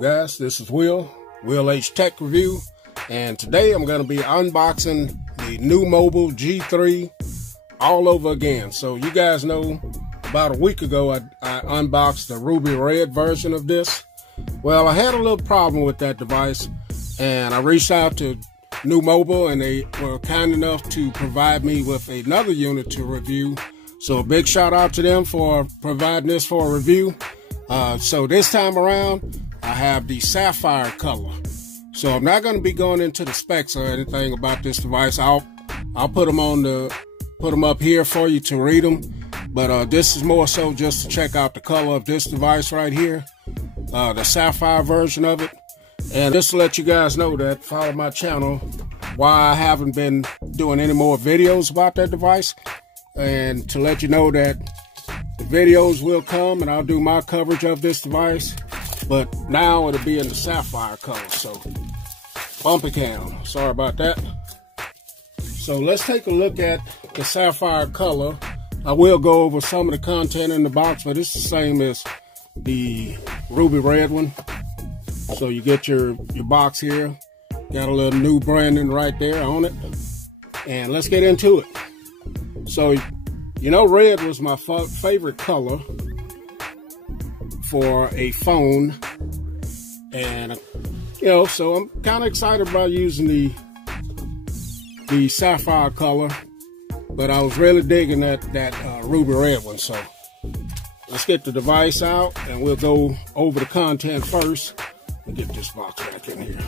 Guys, this is Will H Tech Review, and today I'm going to be unboxing the NUU Mobile G3 all over again. So you guys know about a week ago I unboxed the ruby red version of this. Well, I had a little problem with that device, and I reached out to NUU Mobile, and they were kind enough to provide me with another unit to review. So a big shout out to them for providing this for a review. So this time around, I have the Sapphire color. So I'm not going to be going into the specs or anything about this device. I'll put them up here for you to read them. But this is more so just to check out the color of this device right here, the Sapphire version of it. And just to let you guys know that follow my channel, why I haven't been doing any more videos about that device, and to let you know that the videos will come and I'll do my coverage of this device, but now it'll be in the Sapphire color. So bumpy cam, sorry about that. So let's take a look at the Sapphire color. I will go over some of the content in the box, but it's the same as the ruby red one. So you get your box here, got a little NUU branding right there on it, and let's get into it. So, you know, red was my favorite color for a phone, and you know, so I'm kind of excited about using the Sapphire color, but I was really digging that ruby red one. So let's get the device out, and we'll go over the content first. Get this box back in here.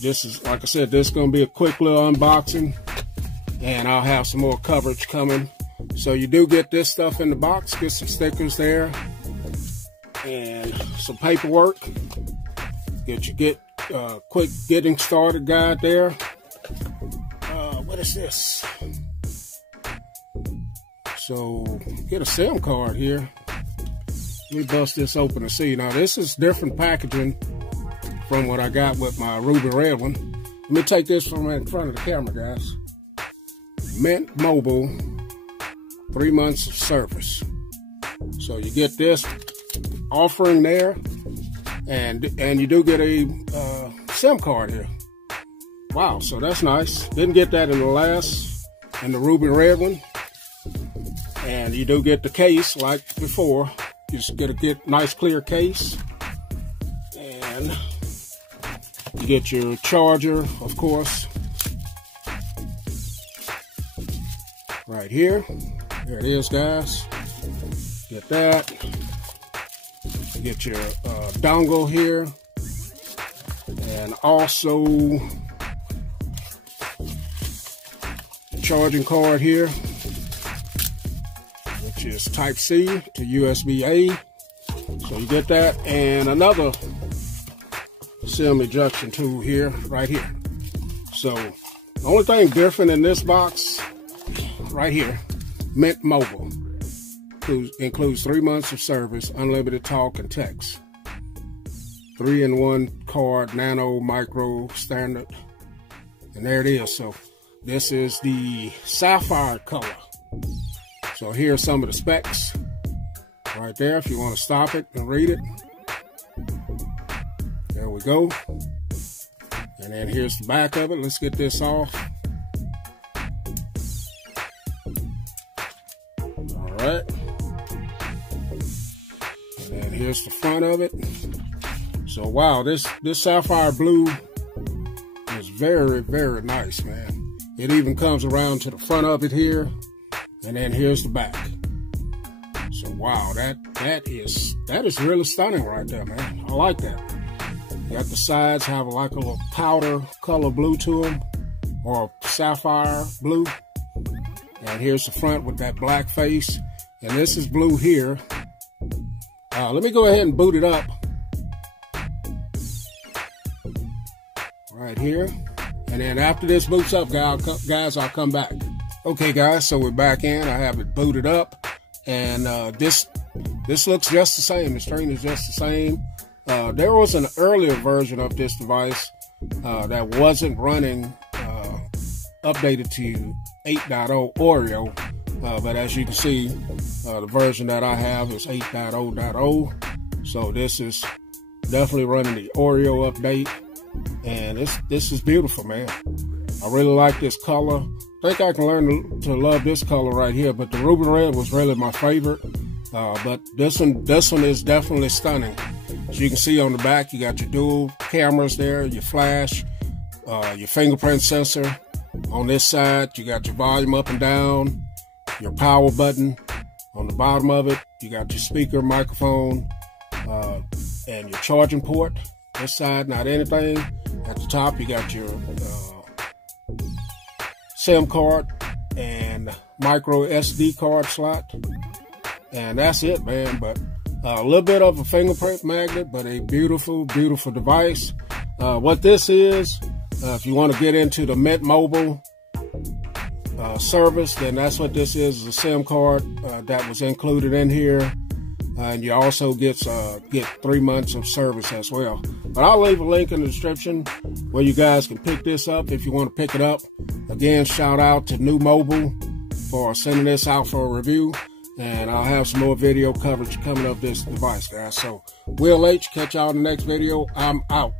This is, like I said, this is going to be a quick little unboxing, and I'll have some more coverage coming. So you do get this stuff in the box, get some stickers there, and some paperwork. Get your quick getting started guide there. What is this? So get a SIM card here. Let me bust this open and see. Now this is different packaging from what I got with my ruby red one. Let me take this from in front of the camera, guys. Mint Mobile, 3 months of service. So you get this offering there, and you do get a SIM card here. Wow, so that's nice. Didn't get that in the ruby red one. And you do get the case like before. You just get nice clear case, and you get your charger, of course, right here. There it is, guys. Get that. You get your dongle here, and also the charging card here, which is Type-C to USB-A. So you get that, and another SIM ejection tool here, right here. So the only thing different in this box, right here, Mint Mobile, includes 3 months of service, unlimited talk and text, 3-in-1 card, nano, micro, standard, and there it is. So this is the Sapphire color. So here's some of the specs right there if you want to stop it and read it. There we go. And then here's the back of it. Let's get this off. All right. And then here's the front of it. So wow, this Sapphire blue is very, very nice, man. It even comes around to the front of it here. And then here's the back. So wow, that is really stunning right there, man. I like that. You got the sides have like a little powder color blue to them, or sapphire blue. And here's the front with that black face. And this is blue here. Let me go ahead and boot it up. Right here. And then after this boots up, guys, I'll come back. Okay, guys, so we're back in. I have it booted up, and this looks just the same. The screen is just the same. There was an earlier version of this device that wasn't running updated to 8.0 Oreo, but as you can see, the version that I have is 8.0.0. So this is definitely running the Oreo update, and this is beautiful, man. I really like this color. I think I can learn to love this color right here, but the ruby red was really my favorite. But this one is definitely stunning. As you can see on the back, you got your dual cameras there, your flash, your fingerprint sensor. On this side, you got your volume up and down, your power button. On the bottom of it, you got your speaker, microphone, and your charging port. This side, not anything. At the top, you got your SIM card and micro SD card slot. And that's it, man. But a little bit of a fingerprint magnet, but a beautiful, beautiful device. What this is, if you want to get into the Mint Mobile service, then that's what this is a SIM card that was included in here. And you also get 3 months of service as well. But I'll leave a link in the description where you guys can pick this up if you want to pick it up. Again, shout out to NUU Mobile for sending this out for a review. And I'll have some more video coverage coming of this device, guys. So, Will H, catch y'all in the next video. I'm out.